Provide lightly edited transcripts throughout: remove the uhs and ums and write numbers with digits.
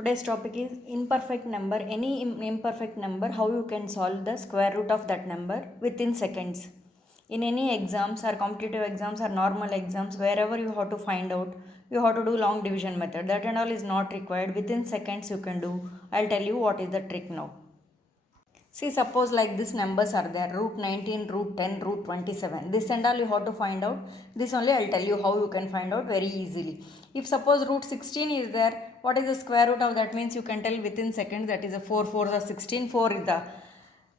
Today's topic is imperfect number. Any imperfect number, how you can solve the square root of that number within seconds. In any exams or competitive exams or normal exams, wherever you have to find out, you have to do long division method. That and all is not required. Within seconds you can do. I'll tell you what is the trick now. See, suppose like these numbers are there, root 19, root 10, root 27. This and all you have to find out. This only I'll tell you how you can find out very easily. If suppose root 16 is there, what is the square root of that? Means you can tell within seconds. That is a 4 4s are 16, 4 is the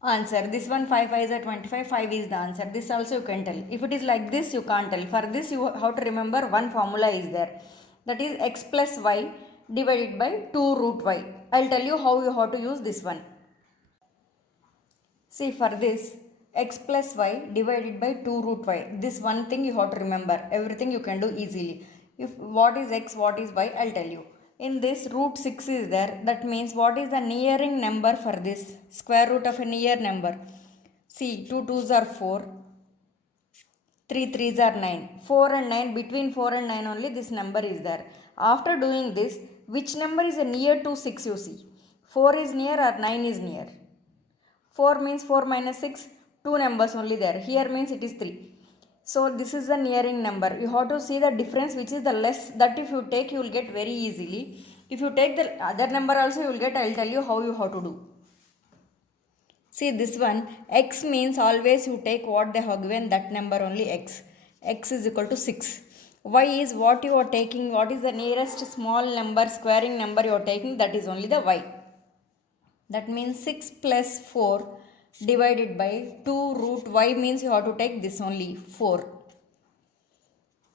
answer. This one 5 5 is a 25, 5 is the answer. This also you can tell. If it is like this, you can't tell. For this you have to remember one formula is there. That is x plus y divided by 2 root y. I'll tell you how you have to use this one. See, for this x plus y divided by 2 root y. This one thing you have to remember. Everything you can do easily. If what is x, what is y, I'll tell you. In this root 6 is there. That means what is the nearing number for this? Square root of a near number. See, 2 2s are 4. 3 3s are 9. 4 and 9, between 4 and 9 only this number is there. After doing this, which number is near to 6 you see? 4 is near or 9 is near? 4 means 4 minus 6, 2 numbers only there. Here means it is 3. So this is the nearing number. You have to see the difference which is the less. That if you take, you will get very easily. If you take the other number also, you will get. I will tell you how you have to do. See this one, x means always you take what they have given, that number only x. X is equal to 6. Y is what you are taking, what is the nearest small number, squaring number you are taking, that is only the y. That means 6 plus 4 divided by 2 root y means you have to take this only 4.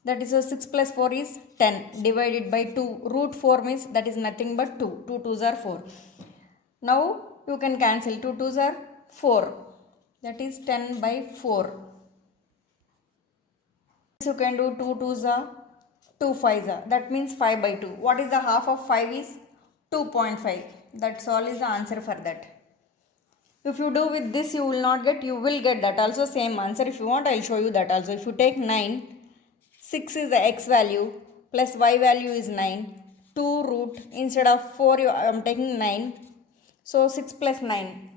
That is 6 plus 4 is 10 divided by 2 root 4 means that is nothing but 2. 2 2s are 4. Now you can cancel 2 2s are 4. That is 10 by 4. You can do 2 2s are 2 5s are. That means 5 by 2. What is the half of 5 is 2.5. That's all is the answer for that. If you do with this, you will not get, you will get that also same answer. If you want, I'll show you that also. If you take 9, 6 is the x value plus y value is 9. 2 root, instead of 4, I am taking 9. So 6 plus 9.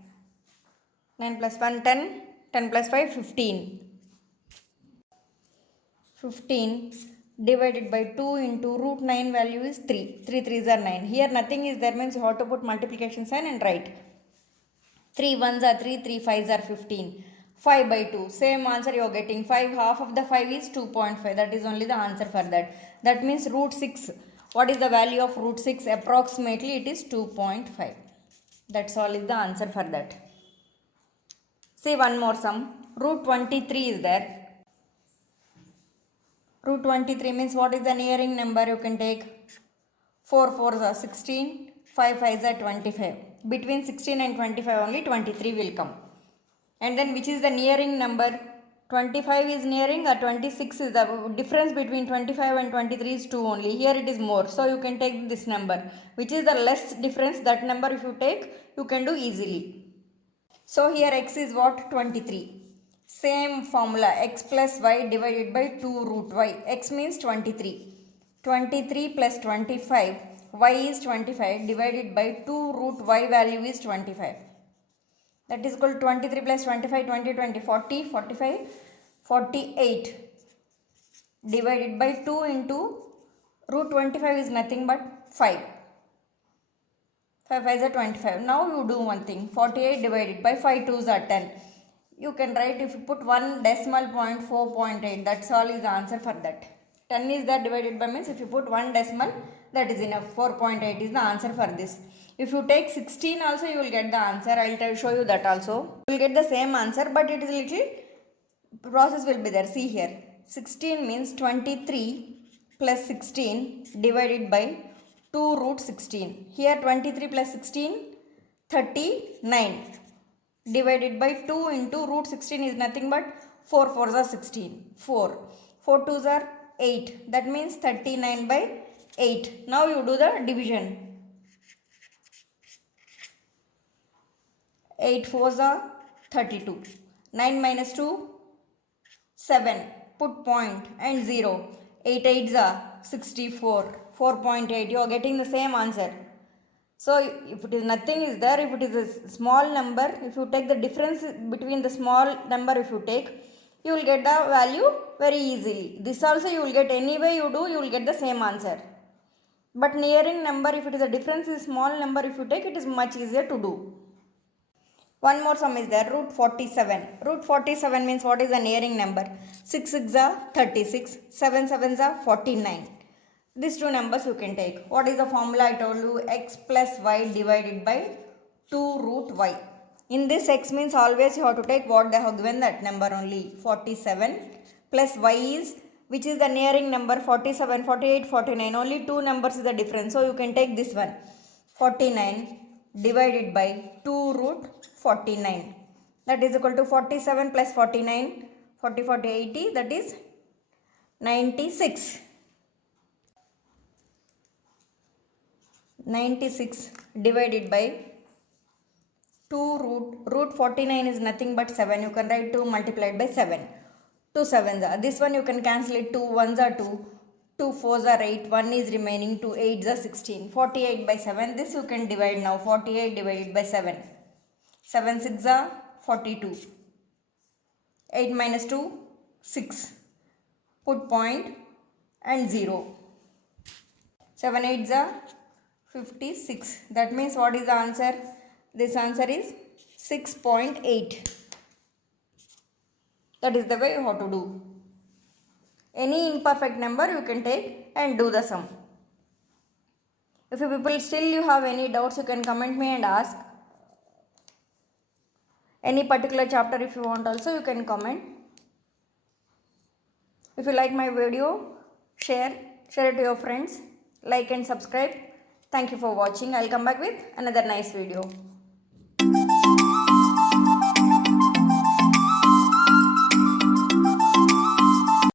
9 plus 1, 10. 10 plus 5, 15. 15 divided by 2 into root 9 value is 3. 3 3s are 9. Here nothing is there means you have to put multiplication sign and write. 3 1s are 3, 3 5s are 15. 5 by 2. Same answer you are getting. 5, half of the 5 is 2.5. That is only the answer for that. That means root 6. What is the value of root 6? Approximately it is 2.5. That's all is the answer for that. See one more sum. Root 23 is there. Root 23 means what is the nearing number you can take? 4 4s are 16, 5 5s are 25. Between 16 and 25 only 23 will come. And then which is the nearing number? 25 is nearing or 26 is the difference between 25 and 23 is 2 only. Here it is more. So you can take this number. Which is the less difference, that number if you take, you can do easily. So here x is what? 23. Same formula, x plus y divided by 2 root y. X means 23. 23 plus 25, y is 25 divided by 2 root y value is 25. That is equal to 23 plus 25, 20, 20, 40, 45, 48. Divided by 2 into root 25 is nothing but 5. 5 5 is 25. Now you do one thing, 48 divided by 5 2s are 10. You can write, if you put 1 decimal point 4.8, that's all is the answer for that. 10 is that divided by means if you put 1 decimal, that is enough. 4.8 is the answer for this. If you take 16 also, you will get the answer. I will show you that also. You will get the same answer, but it is little process will be there. See here, 16 means 23 plus 16 divided by 2 root 16. Here 23 plus 16, 39. Divided by 2 into root 16 is nothing but 4 4s are 16. 4. 4 2s are 8. That means 39 by 8. Now you do the division. 8 4s are 32. 9 minus 2, 7. Put point and 0. 8 8s are 64. 4.8. You are getting the same answer. So if it is nothing is there, if it is a small number, if you take the difference between the small number, if you take, you will get the value very easily. This also you will get, any way you do, you will get the same answer. But nearing number, if it is a difference is small number, if you take, it is much easier to do. One more sum is there, root 47. Root 47 means what is the nearing number? 6 6 are 36, 7 7 are 49. These two numbers you can take. What is the formula I told you? X plus y divided by 2 root y. In this x means always you have to take what they have given, that number only, 47, plus y is, which is the nearing number, 47, 48, 49. Only two numbers is the difference. So you can take this one, 49 divided by 2 root 49. That is equal to 47 plus 49, 40, 40, 80, that is 96. 96 divided by 2 root 49 is nothing but 7. You can write 2 multiplied by 7. 2 7s are. This one you can cancel it. 2 1s are 2. 2 4s are 8. 1 is remaining. 2 8s are 16. 48 by 7. This you can divide now. 48 divided by 7. 7 6 are 42. 8 minus 2, 6. Put point and 0. 7 8s are 56. That means what is the answer? This answer is 6.8. That is the way you have to do. Any imperfect number you can take and do the sum. If you people still you have any doubts, you can comment me and ask. Any particular chapter if you want also, you can comment. If you like my video, share it to your friends, like and subscribe. Thank you for watching. I'll come back with another nice video.